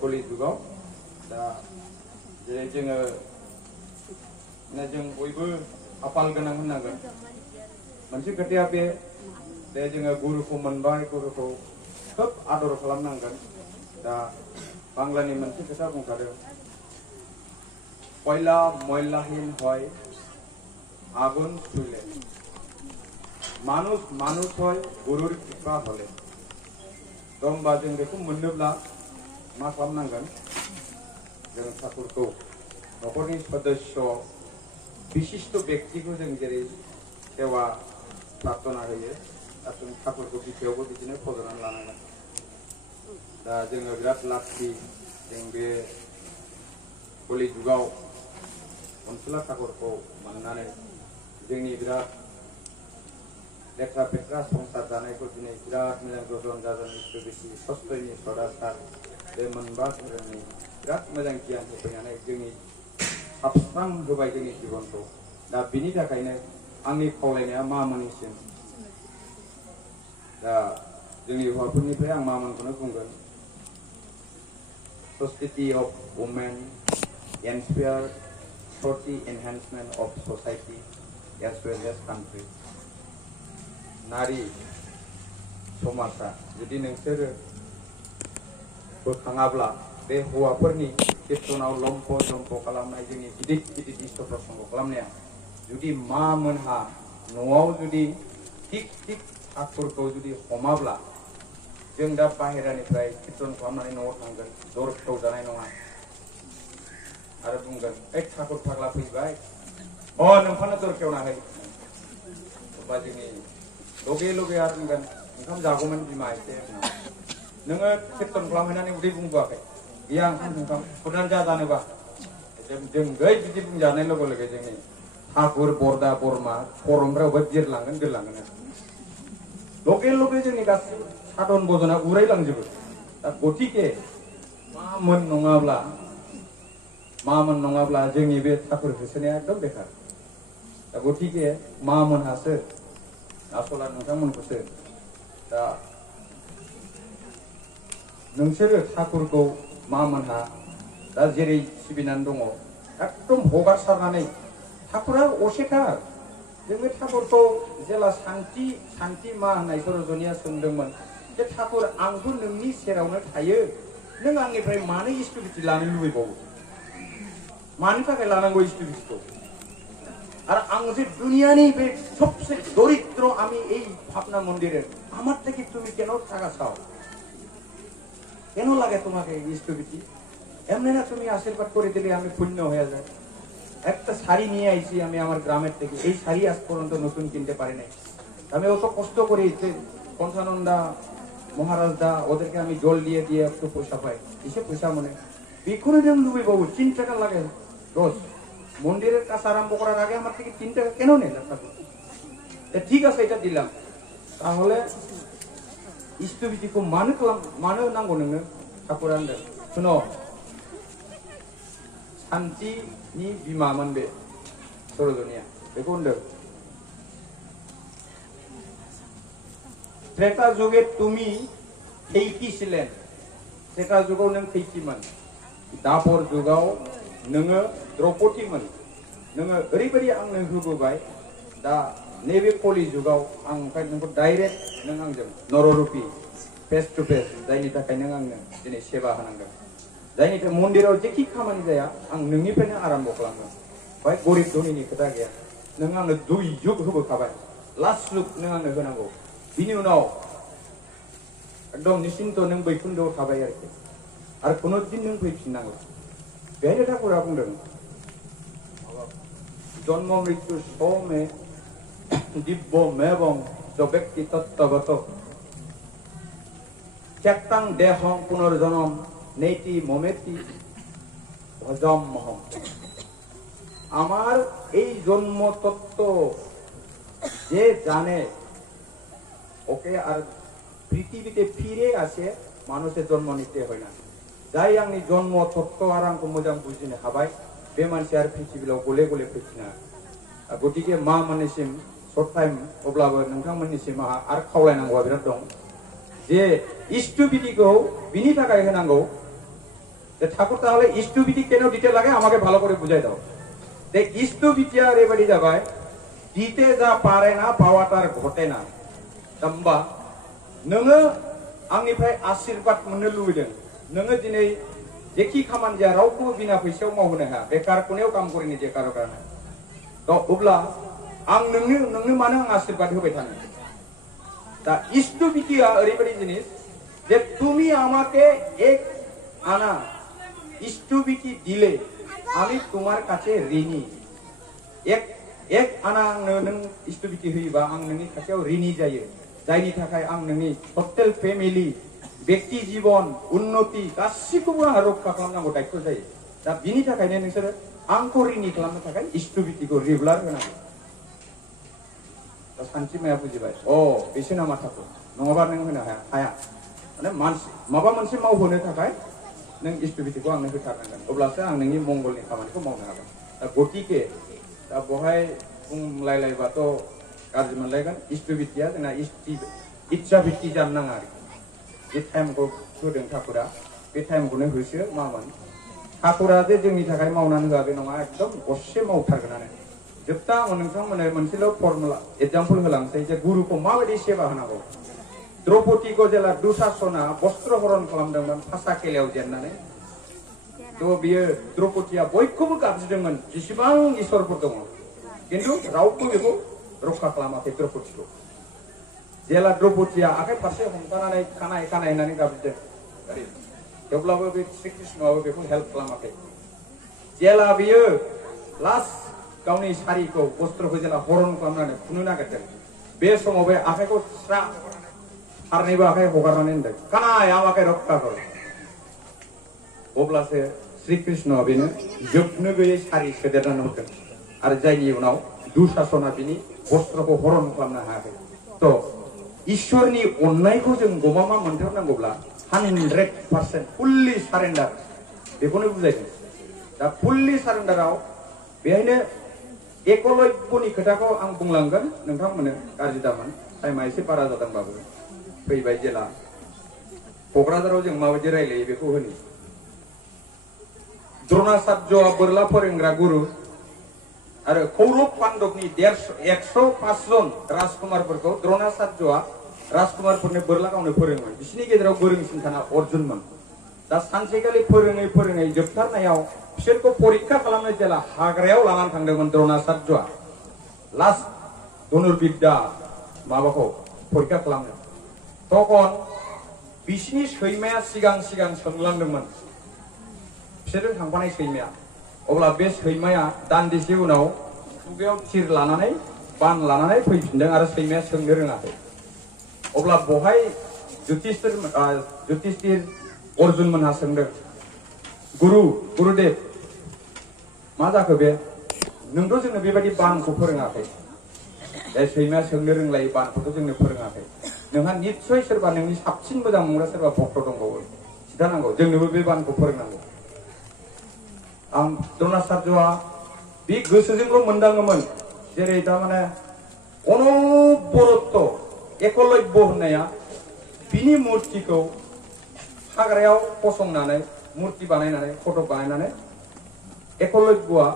कलि जुगाव दा जेरै जोङो जों बयबो खाफाल गोनां होननांगोन मोनसे खोथाया बे जोङो गुरुखौ मोनबाय गुरुखौ खोब आदर खालामनांगोन दा बांलानि मोनसे खोथा बुंखादों पयला मयलाहीन হয় আগুন ছুঁলে মানুষ হয় गुरुर कृपा হলে होमबा जों बेखौ मोननोब्ला मा खालामनांगोन जों ठाकुरखौ न'खरनि सदस्य विशिष्ट व्यक्तिखौ जों जेरै सेवा प्रार्थना होयो दा जों ठाकुरखौ बिखायावबो बिदिनो फज'नानै लानांगोन दा जोङो बिराद लाखि जों बे कलि जुगाव अनसुला ठाकुरखौ मोननानै जोंनि बिराद लेखा फेखा संसार जानायखौ दिनै बिराद मोजां गोजोन जाजों लोगोसे सस्थ'नि सदाचार बे मोनबा धोरोमनि बिराद मोजां गियान होफैनानै जोंनि साबस्रां होबाय जोंनि जिबनखौ दा बिनि थाखायनो आंनि खावलायनाया मामोननिसिम दा जोंनि हौवाफोरनिफ्राय आं मामोनखौनो बुंगोन society of women ensure the enhancement of society as well as country नारी समाजा जुदि नोंसोरो बोखाङाब्ला बे हौवाफोरनि कीर्तनाव लम्फ जम्फ खालामनाय जोंनि गिदिर गिदिर इष्ट प्रसंग खालामनाया जुदि मा मोनहा न'आव जुदि थिक ठाकुरखौ जुदि हमाब्ला जों दा बाहेरानिफ्राय कीर्तन खालामनानै न'आव थांगोन दर खेवजानाय नङा आरो बुंगोन ओइ ठाकुर फाग्ला फैबाय नोंथांनो दर खेवना हो अब्ला जोंनि लगे आरो बुंगोन ओंखाम जागौमोन बिमा एसे नोङो कीर्तन खालामहैनानै उदै बुंबोआखै गैया ओंखाम खुरनानै जानोबा जों बै बिदि बुंजानाय लोगो लोगो जोंनि ठाकुर बरदा बरमा खर'निफ्राय अबेबा बिरलांगोन लगे जोंनि गासिबो साधन भजना उरायलांजोबो दा गतिके मामोन नङाब्ला जोंनि बे ठाकुर होसोनाया एकदम बेखार दा गतिके मामोनहासो आसला नोंथांमोनखौसो दा नोंसोरो ठाकुरखौ मामोनहा दा जेरै सिबिनानै दङ एकदम हगारसारनानै ठाकुरा असेथार जों बे ठाकुरखौ जेला शान्ति मा होननाय सरजनिया सोंदोंमोन जे ठाकुर आंथ' नोंनि सेरावनो थायो नों आंनिफ्राय मानो इष्टबिति लानो लुबैबावो मानि थाखाय लानांगौ इष्टबितिखौ আর আমি দুনিয়ানি সবচেয়ে দরিদ্র আমি এই ভাবনা মন্দিরের আমার থেকে তুমি কেন টাকা চাও কেন লাগে তোমাকে ইষ্টবিতি এমনি না তুমি আশীর্বাদ করে দিলে আমি পুণ্য হয়ে যায় একটা শাড়ি নিয়ে আইছি আমি আমার গ্রামের থেকে এই শাড়ি আজ পর্যন্ত নতুন কিনতে পারি নাই আমি অত কষ্ট করে পঞ্চানন্দা মহারাজ দা ওদেরকে আমি জল দিয়ে একটু পয়সা পাই এসে পয়সা মনে বিক্ষুরে যেন ডুবে বাবু 3 টাকা লাগে রোজ মন্দিরের কাজ আরম্ভ করার আগে আমার থেকে 3 টাকা কেন নেই ঠিক আছে এটা দিলাম তাহলে इष्टबितिखौ मानो नांगौ नोंनो ठाकुरा होनदों सुन शान्तिनि बिमामोन बे सरजनिया बेखौ होनदों त्रेता जुगे तुमी खैकी ছিলেন त्रेता जुगाव नों खैकीमोन दापर जुगाव नोङो द्रौपदीमोन नोङो ओरैबायदि आंनो होबोबाय दा नैबे कलि जुगाव आं ओमफ्राय नोंखौ डाइरेक्ट नों आंजों नररूपी फेस टू फेस जायनि थाखाय नों आंनो दिनै सेवा होनांगोन जायनि थाखाय मन्दिराव जेखि खामानि जाया आं नोंनिफ्रायनो आरम्भ खालामगोन बाय गरिब धनिनि खोथा गैया नों आंनो 2 जुग होबोखाबाय लास्ट जुग नों आंनो होनांगौ बिनि उनाव एकदम निश्चिन्त नों बैकुण्ठआव थाबाय आरो कुनु दिन नों फैफिननांगौ बेहायनो ठाकुरा बुंदों जन्म मृत्यु समे दिव्यमेवं च व्यक्ति तत्त्वगत त्यक्तां देहं पुनर्जन्म नेति ममेति भजमहं আমার এই জন্ম তত্ত্ব যে জানে ওকে আর পৃথিবীতে ফিরে আসে মানুষের জন্ম নিতে হয় না যাই आंनि जन्म तत्त्व आरो आंखौ मोजां बुजिनो हाबाय बे मानसिया आरो पृथ्वीयाव गले गले फैफिना गतिके मा मोननिसिम शर्ट टाइम अब्लाबो नोंथांमोननिसिम आरो खावलायनांगौआ बिराद दं जे इष्टबितिखौ बिनि थाखाय होनांगौ ঠাকুর তাহলে ইষ্টবিধি কেন দিতে লাগে আমাকে ভালো করে বুঝাই দাও। ইষ্টবিদ্যা এবারে যাবায় দিতে যা পারে না পাওয়াটার ঘটে না। होमबा नोङो आंनिफ्राय आशीर्वाद मोननो लुबैदों, नोङो दिनै जेखि खामानि जाया रावखौबो बिना फैसायाव मावहोनो हाया, बेकार कोनेव काम करिनि जे कारो कारणे तो अब्ला आं नोंनो मानो आं आशीर्वाद होबाय थानो। दा इष्टबिधिया ओरैबायदि जिनिस जे तुमी आमाके एक आना इष्टबिधि दिले आमी तुम्हार काছে ঋণী। एक आना नों इष्टबिधि होयोबा आं नोंनि खाथियाव ऋणী जायो, जायनि थाखाय आं नोंनि टटेल फेमिलि व्यक्ति जीवन उन्नति गासिखौबो आं रक्षा खालामनांगौ दायित्व जायो। दा बिनि थाखायनो नोंसोरो आंखौ ऋणী खालामनो थाखाय इष्टबिधिखौ रेगुलार होनांगौ। दा सानथिमाया बुजिबाय, अ बेसो नामा ठाकुर, नङाबा नों होनो हाया माने माबा मोनसे मावहोनो थाखाय नों इष्टबिधिखौ आंनो होथारनांगोन, अब्लासो आं नोंनि मंगलनि खामानिखौ मावनो हागोन। दा गतिके दा बहाय बुंलायलायबाथ' गाज्रि मोनलायगोन। इष्टबिधिया जोंना इच्छा भित्ति जानो नाङा आरोखि। जे टाइमखौ होदों ठाकुरा बे टाइमखौनो होसो मामोन। ठाकुरा जे जोंनि थाखाय मावनानै होआ बे नङा, एकदम गसे मावथारगोनानो। जोबथा आं नोंथांमोननो मोनसेल' फर्मुला एग्जाम्पल होलांसै जे गुरुखौ माबायदि सेवा होनांगौ। द्रौपदीखौ जेला दुशासना बस्त्र हरन खालामदोंमोन फासा खेलायाव जेननानै, तो बियो द्रौपदीया बयखौबो गाबज्रिदोंमोन जेसेबां इसोरफोर दङ, किन्तु रावबो बेखौ रक्षा खालामाखै द्रौपदीखौ। जेला द्रौपदीया आखाइ फारसे हमथानानै खानाय होननानै गाबज्रिदों, थेवब्लाबो बे श्रीकृष्णआबो बेखौ हेल्प खालामाखै। जेला बियो लास्ट गावनि सारिखौ बस्त्रखौ जेला हरन खालामनानै खुनो नागिरदों, बे समाव बे आखाइखौ स्रा फारनैबो आखाइ हगारनानै होनदों खानाय आमाखै रक्षा कर। अब्लासो श्रीकृष्णआ बेनो जोबनो गैयै सारि सोदेरनानै हरदों आरो जायनि उनाव दुशासना बिनि बस्त्रखौ हरन खालामनो हायाखै। तो ईश्वरनि अननायखौ जों गमामा मोनथारनांगौब्ला 100% फुल्लि सारेन्डार बेखौनो बुजायदों। दा फुल्लि सारेन्डाराव बेहायनो एकलव्यनि खोथाखौ आं बुंलांगोन नोंथांमोननो, गाज्रि दामोन टाइमा एसे बारा जादोंबाबो। फैबाय जेला क'क्राझाराव जों माबायदि रायलायो बेखौ होनि। द्रोणाचार्यआ बोरला फोरोंग्रा गुरु आरो कौरव पांडवनि 105 जन राजकुमारफोरखौ द्रोणाचार्यआ राजकुमारफोरनो बोरला गावनो फोरोङोमोन। बिसोरनि गेजेराव गोरोंसिन थाना अर्जुनमोन। दा सानसेखालि फोरोङै जोबथारनायाव बिसोरखौ परीक्षा खालामनो जेला हाग्रायाव लानानै थांदोंमोन द्रोणाचार्यआ लास्ट धनुर्बिद्या माबाखौ परीक्षा खालामनो, तखन बिसिनि सैमाया सिगां सोंलांदोंमोन, बिसोरजों थांफानाय सैमाया। अब्ला बे सैमाया दान्दिसे उनाव खुगायाव थिर लानानै बान लानानै फैफिनदों आरो सैमाया सोंनो रोङाखै। अब्ला बहाय जुधिष्ठिर अर्जुनमोनहा सोंदों, गुरुदेव मा जाखो बे, नोंथ' जोंनो बेबायदि बानखौ फोरोङाखै, बे सैमाया सोंनो रोंलायै बानखौथ' जोंनो फोरोङाखै, नोंहा निस्सय सोरबा नोंनि साबसिन मोजां मोनग्रा सोरबा भक्त दंबावो, खिन्थानांगौ, जोंनोबो बे बानखौ फोरोंनांगौ। आं द्रोणाचार्यआ बे गोसोजोंल' मोनदाङोमोन, जेरै थारमाने अनबरत एकलव्य होननाया बिनि मुर्तिखौ हाग्रायाव फसंनानै मुर्ति बानायनानै फट' बानायनानै एकलव्यआ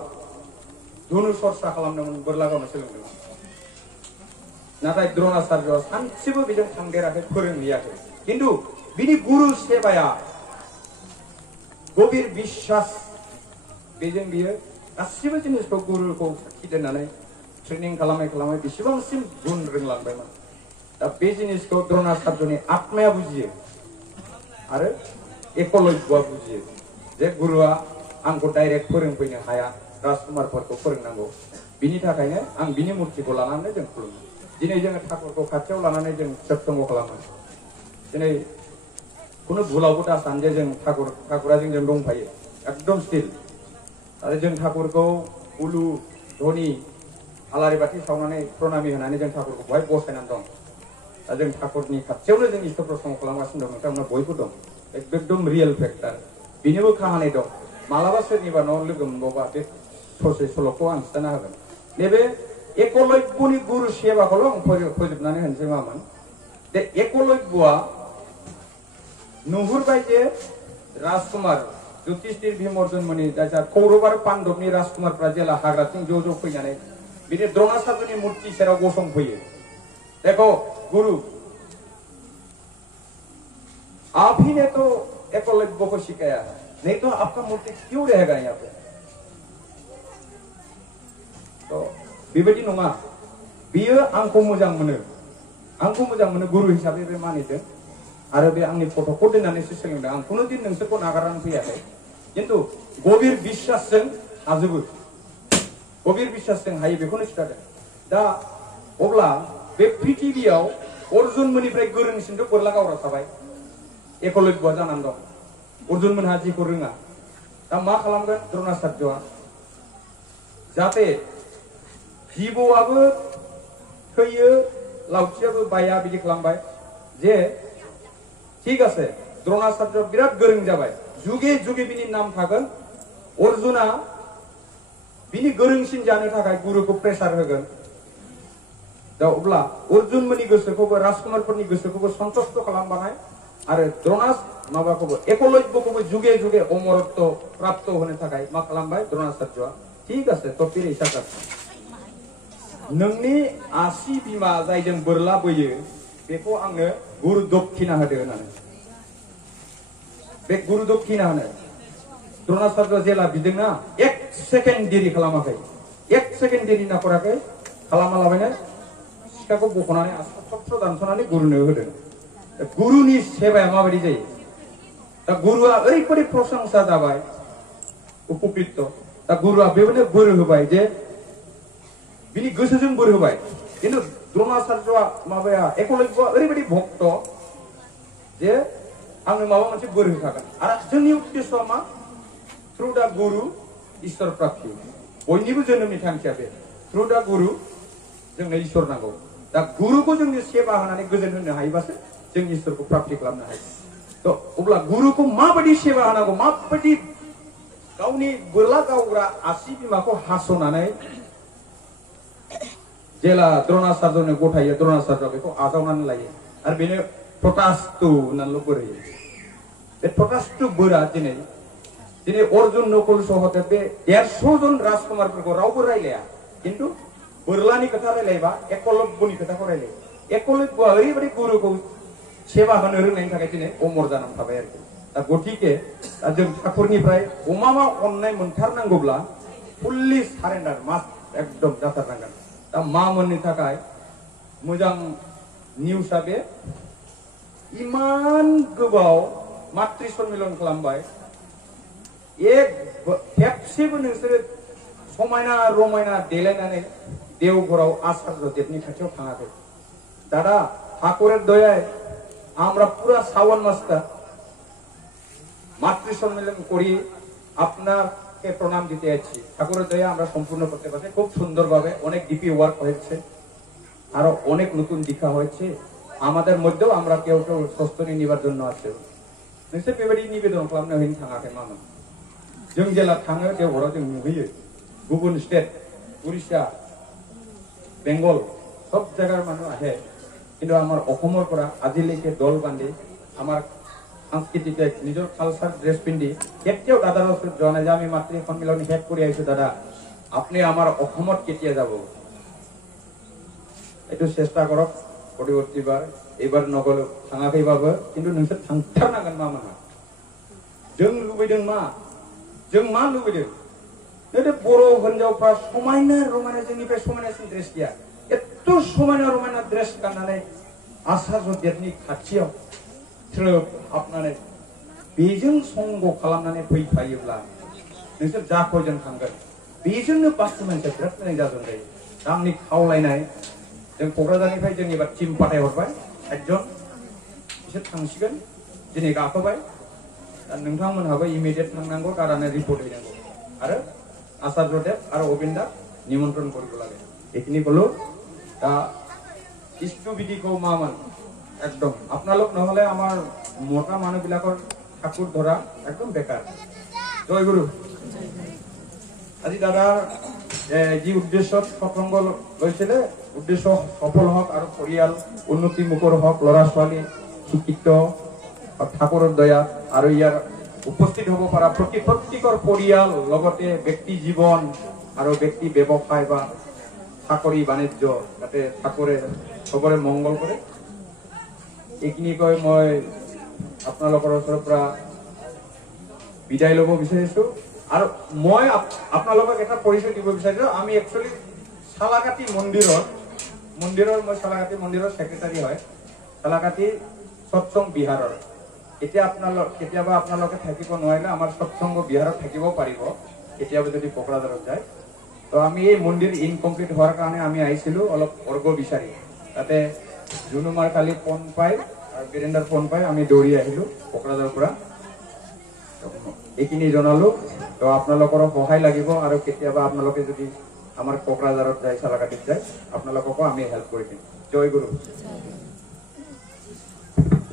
धनु सर्सा खालामदोंमोन, बोरला गावनो सोलोंदोंमोन। नाथाय द्रोणाचार्यआ सानसेबो बेजों थांदेराखै, फोरोंहैयाखै। किन्तु बिनि गुरु सेबाया गभीर बिश्वास, बेजों बियो गासिबो जिनिसखौ गुरुखौ साखि दोननानै ट्रेनिं खालामै बेसेबांसिम गुन रोंलांबायमोन। दा बे जिनिसखौ द्रोणाचार्यनि आत्माया बुजियो आरो एकलव्यआ बुजियो जे गुरुआ आंखौ डाइरेक्ट फोरोंफैनो हाया, राजकुमारफोरखौ फोरोंनांगौ। बिनि थाखायनो आं बिनि मुर्तिखौ लानानै जों खुलुमो। दिनै जोङो ठाकुरखौ खाथियाव लानानै जों सत्संग खालामो। दिनै खुनु भुलावबो दासान जे जों ठाकुरा जोंजों दंफायो एकदम स्टिल। आरो जों ठाकुरखौ उलु धनि आलारि बाथि सावनानै प्रणामि होनानै जों ठाकुरखौ बहाय बसायनानै दं। दा जों ठाकुरनि खाथियावनो जों इसोर प्रसंग खालामगासिनो दं, नोंथांमोना बयबो दं, एकदम रियेल फेक्टार। बेनिबो काहानि दं, मालाबा सोरनिबा न'आव लोगो मोनबावबा बे ससे सल'खौ आं खिन्थाना होगोन। नैबे एकलव्यनि गुरु सेबाखौल' आं फोजोबनानै होनोसै मामोन। बे एकलव्यआ नुहुरबाय जे राजकुमार ज्योतिषीर भीम अर्जुनमोननि कौरव आरो पांडवनि राजकुमारफ्रा जेला हाग्राथिं ज' फैनानै बिनि द्रोणाचार्यनि मूर्ति सेराव गसंफैयो। देखो गुरु, आप ही ने तो एकलव्य को सिखाया, नहीं तो आपका मूर्ति क्यों रहेगा यहाँ पे? तो बेबायदि नङा, बियो आंखौ मोजां मोनो गुरु हिसाबै बे मानिदों आरो बे आंनि फट'खौ दोननानैसो सोलोंदों। आं खुनुदिन नोंसोरखौ नागारनानै फैयाखै, किन्तु गभीर बिश्वासजों हाजोबो, गभीर बिश्वासजों हायो बेखौनो खिथादों। दा अब्ला बे पृथिबियाव अर्जुनमोननिफ्राय गोरोंसिनथ' बोरला गावग्रा थाबाय, एकलव्यआ जानानै दं। अर्जुनमोनहा जेखौ रोङा, दा मा खालामगोन द्रोणाचार्यआ? जाहाथे जिबौआबो थैयो, लावथियाबो बाया, बिदि खालामबाय जे ठीक আছে द्रोणाचार्य बिराद गोरों जाबाय, जुगे जुगे बिनि नाम थागोन। अर्जुना बिनि गोरोंसिन जानो थाखाय गुरुखौ प्रेसार होगोन। दा अब्ला अर्जुनमोननि गोसोखौबो राजकुमारफोरनि गोसोखौबो सन्तुष्ट खालामबाय आरो माबाखौबो एकलव्यखौबो जुगे जुगे अमरत्व प्राप्त होनो थाखाय मा खालामबाय द्रोणाचार्यआ? ठीक আছে तो फिर ऐसा कर, नोंनि आसि बिमा जायजों बोरला बोयो बेखौ आंनो गुरु दक्षिणा होदो होननानै। बे गुरु दक्षिणा होनो द्रोणाचार्य जेला बिदोंना, एक सेकेन्ड देरि खालामाखै, एक सेकेन्ड देरि नाखराखै, खालामालाबायनो सिखाखौ बख'नानै आसि दानस'नानै गुरुनो होदों। गुरुनि सेबाया माबायदि जायो? दा गुरुआ ओरैबायदि प्रशंसा जाबाय, उपकृत। दा गुरुआ बेबायदिनो बोर होबाय जे बिनि गोसोजों बोर होबाय। किन्तु द्रोणाचार्यआ माबाया एकलव्यआ ओरैबायदि भक्त जे आंनो माबा मोनसे बोर होखागोन। आरो जोंनि उद्देश्यआ मा? थ्रु दा गुरु ईश्वर प्राप्ति। बयनिबो जोनोमनि थांखिया बे, थ्रु दा गुरु जोंनो ईश्वर नांगौ। दा गुरुखौ जोंनि सेवा होनानै गोजोन होनो हायोबासो जों ईश्वरखौ प्राप्ति खालामनो हायो। तो अब्ला गुरुखौ माबायदि सेवा होनांगौ, माबायदि गावनि बोरला गावग्रा आसि बिमाखौ हास'नानै जेला द्रोणाचार्यनो गथायो, द्रोणाचार्य बेखौ आजावनानै लायो आरो बेनो प्रतास्तु होननानैल' बोर होयो। बे प्रतास्तु बोरा दिनै अर्जुन नकुल सहदेव बे 150 जन राजकुमारफोरखौ रावबो रायलाया, किन्तु बोरलानि खोथा रायलायबा एकलव्यनि खोथाखौ रायलायो। एकलव्यआ ओरैबायदि गुरुखौ सेवा होनो रोंनायनि थाखाय दिनै अमर जानानै थाबाय आरोखि। दा गतिके जों ठाकुरनिफ्राय अमा अननाय मोनथारनांगौब्ला फुल्लि सारेन्डार मास्ट एकदम जाथारनांगोन। दा मा मोननो थाखाय मोजां निउसआ बे इमान गोबाव मातृ सन्मिलन खालामबाय, एक खेबसेबो नोंसोरो समायना रमायना देलायनानै देवघराव आचार्य देबनि खाथियाव थाङाखै। दादा ঠাকুরের দয়ায় আমরা পুরা শ্রাবণ মাসটা মাতৃ সম্মেলন করি আপনাকে প্রণাম দিতে যাচ্ছি। ঠাকুরের দয়া আমরা সম্পূর্ণ করতে পারছি খুব সুন্দরভাবে। অনেক ডিপি ওয়ার্ক হয়েছে, আরো অনেক নতুন দীক্ষা হয়েছে। আমাদের মধ্যেও আমরা কেউ কেউ সস্তনি নিবার জন্য আছে। नोंसोर बेबायदि निवेदन खालामनो हैनो थाङाखै मामोन? जों जेला थाङो देवघराव जों नुहैयो गुबुन स्टेट उड़िष्या बेंगल सब जायगार मानुह आহে, কিন্তু আমার অসমৰ পৰা আজিলৈকে দল বান্ধি আমাৰ সাংস্কৃতিক নিজৰ কালচাৰ ড্ৰেছ পিন্ধি কেতিয়াও দাদাৰ ওচৰত যোৱা নাই যে আমি মাতৃ সন্মিলন শেষ কৰি আহিছো, দাদা আপুনি আমাৰ অসমত কেতিয়া যাব? এইটো চেষ্টা কৰক পৰৱৰ্তীবাৰ। এইবাৰ নগলো थाङाखैबाबो কিন্তু नोंसोर थांथारनांगोन मा मोना। जों लुबैदों मा? जों मा लुबैदों? नैबे बर' हिनजावफ्रा समायना रमायना जोंनिफ्राय समायनासिन ड्रेस गैया। एत्त' समायना रमायना ड्रेस गाननानै आचार्य देबनि खाथियाव थ्रोब हाबनानै बेजों संग खालामनानै फैफायोब्ला नोंसोर जा खयजन थांगोन बेजोंनो बाखि मानसिया बिराद मोजां जागोन जायो। दा आंनि खावलायनाय, जों क'क्राझारनिफ्राय जों एबार टिम फाथायहरबाय 60 जन, बिसोर थांसिगोन। दिनै गाखोबाय। दा नोंथांमोनहाबो इमिडियेट थांनांगौ, गारानो रिपर्ट हैनांगौ आरो आचार्य देब आरो अबिन्दा निमन्त्रण কৰিব লাগে। এইখিনি কলো। दा ইষ্টবিধিকো মামন একদম আপোনালোক নহলে আমাৰ মোটা মানুহবিলাকৰ ঠাকুৰ ধৰা একদম বেকাৰ। জয় গুৰু। আজি দাদা যি উদ্দেশ্যত সৎসংগ লৈছিলে, উদ্দেশ্য সফল হওক আৰু পৰিয়াল উন্নতি মুখৰ হওক, ল'ৰা ছোৱালী শিক্ষিত ঠাকুৰৰ দয়া আৰু ইয়াৰ উপস্থিত হ'ব পৰা প্ৰত্যেকৰ পৰিয়াল লগতে ব্যক্তি জীৱন আৰু ব্যক্তি ব্যৱসায় বা চাকৰি বাণিজ্য যাতে ঠাকুৰে সবৰে মংগল কৰে এইখিনি কৈ মই আপোনালোকৰ ওচৰৰ পৰা বিদায় ল'ব বিচাৰিছো আৰু মই আপোনালোকক এটা পৰিচয় দিব বিচাৰিছো আমি একচুৱেলি সালাকাটি মন্দিৰৰ মই সালাকাটি মন্দিৰৰ সেক্ৰেটাৰী হয় সালাকাটি সৎসং বিহাৰৰ কেতিয়াবা আপোনালোকে থাকিব নোৱাৰিলে আমাৰ সৎসংগ বিহাৰত থাকিব পাৰিব কেতিয়াবা যদি কোকৰাঝাৰত যায় তো আমি এই মন্দিৰ ইনকমপ্লিট হোৱাৰ কাৰণে আমি আহিছিলো অলপ অৰ্ঘ বিচাৰি তাতে জুনুমাৰ কালি ফোন পাই আৰু বীৰেন্দ্ৰৰ ফোন পাই আমি দৌৰি আহিলো কোকৰাঝাৰৰ পৰা এইখিনি জনালো তো আপোনালোকৰো সহায় লাগিব আৰু কেতিয়াবা আপোনালোকে যদি আমাৰ কোকৰাঝাৰত যায় সালাকাটিত যায় আপোনালোককো আমি হেল্প কৰি দিম জয় গুৰু